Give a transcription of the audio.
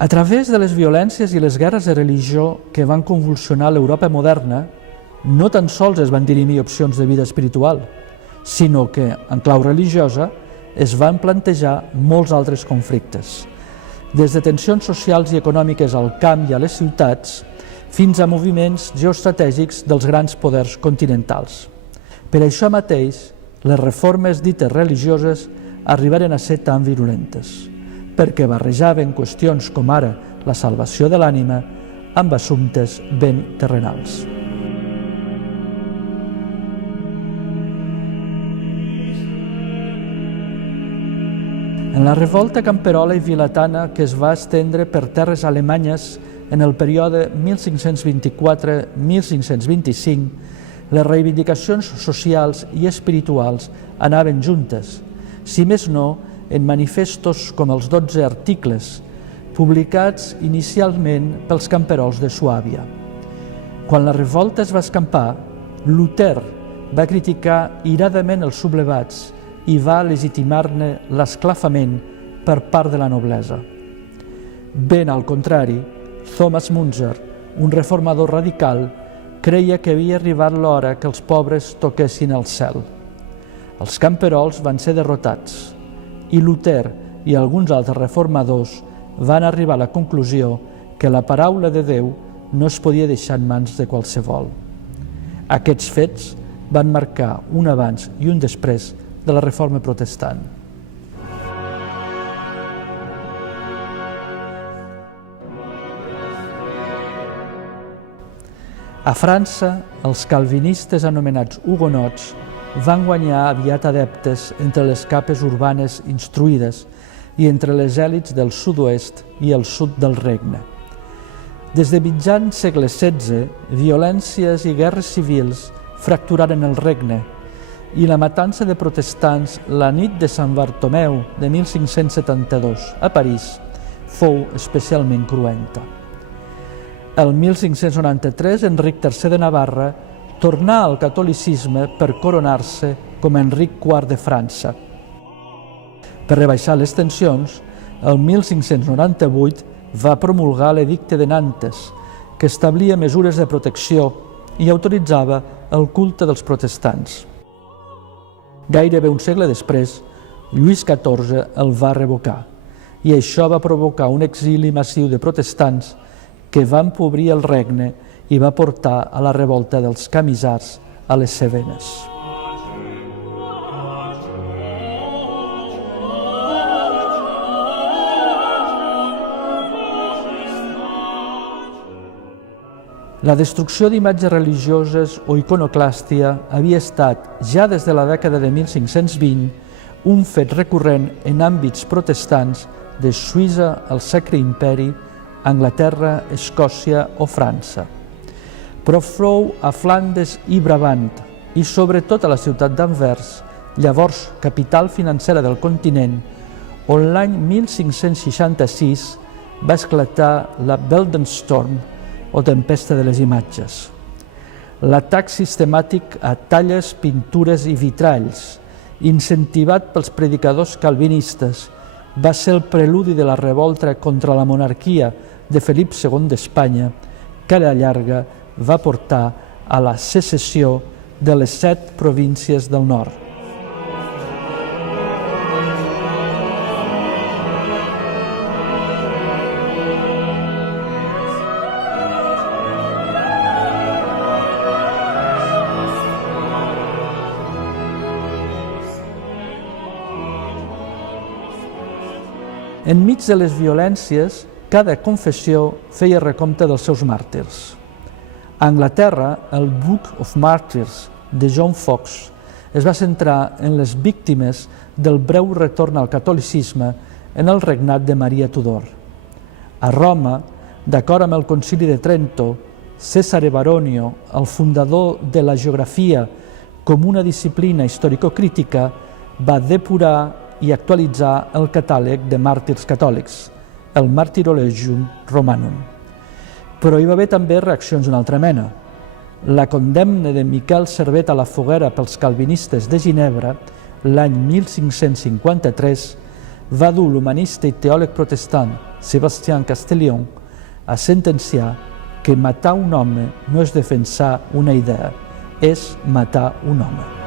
A través de les violències i les guerres de religió que van convulsionar l'Europa moderna, no tan sols es van dirimir opcions de vida espiritual, sinó que, en clau religiosa, es van plantejar molts altres conflictes, des de tensions socials i econòmiques al camp i a les ciutats, fins a moviments geoestratègics dels grans poders continentals. Per això mateix, les reformes dites religioses arribaren a ser tan virulentes, perquè barrejaven qüestions com ara la salvació de l'ànima amb assumptes ben terrenals. En la revolta camperola i vilatana que es va estendre per terres alemanyes en el període 1524-1525, les reivindicacions socials i espirituals anaven juntes, si més no en manifestos com els 12 articles, publicats inicialment pels camperols de Suàbia. Quan la revolta es va escampar, Luter va criticar iradament els sublevats i va legitimar-ne l'esclafament per part de la noblesa. Ben al contrari, Thomas Müntzer, un reformador radical, creia que havia arribat l'hora que els pobres toquessin el cel. Els camperols van ser derrotats i Luter i alguns altres reformadors van arribar a la conclusió que la paraula de Déu no es podia deixar en mans de qualsevol. Aquests fets van marcar un abans i un després de la Reforma protestant. A França, els calvinistes anomenats hugonots van guanyar aviat adeptes entre les capes urbanes instruïdes i entre les èlits del sud-oest i el sud del regne. Des de mitjan segle XVI, violències i guerres civils fracturaren el regne i la matança de protestants la nit de Sant Bartomeu de 1572 a París fou especialment cruenta. El 1593, Enric III de Navarra tornà al catolicisme per coronar-se com a Enric IV de França. Per rebaixar les tensions, el 1598 va promulgar l'Edicte de Nantes, que establia mesures de protecció i autoritzava el culte dels protestants. Gairebé un segle després, Lluís XIV el va revocar, i això va provocar un exili massiu de protestants que va empobrir el regne i va portar a la revolta dels camisards a les Cevenes. La destrucció d'imatges religioses o iconoclàstia havia estat, ja des de la dècada de 1520, un fet recurrent en àmbits protestants de Suïssa al Sacre Imperi, Anglaterra, Escòcia o França. Però fou a Flandes i Brabant, i sobretot a la ciutat d'Anvers, llavors capital financera del continent, on l'any 1566 va esclatar la Beldenstorm, o tempesta de les imatges. L'atac sistemàtic a talles, pintures i vitralls, incentivat pels predicadors calvinistes, va ser el preludi de la revolta contra la monarquia de Felip II d'Espanya, que a la llarga va portar a la secessió de les 7 províncies del nord. Enmig de les violències, cada confessió feia recompte dels seus màrtirs. A Anglaterra, el Book of Martyrs de John Foxe es va centrar en les víctimes del breu retorn al catolicisme en el regnat de Maria Tudor. A Roma, d'acord amb el Concili de Trento, Cesare Baronio, el fundador de la geografia com una disciplina historicocrítica, va depurar i actualitzar el catàleg de màrtirs catòlics, el Martyrologium Romanum. Però hi va haver també reaccions d'una altra mena. La condemna de Miquel Servet a la foguera pels calvinistes de Ginebra l'any 1553 va dur l'humanista i teòleg protestant Sebastián Castellón a sentenciar que matar un home no és defensar una idea, és matar un home.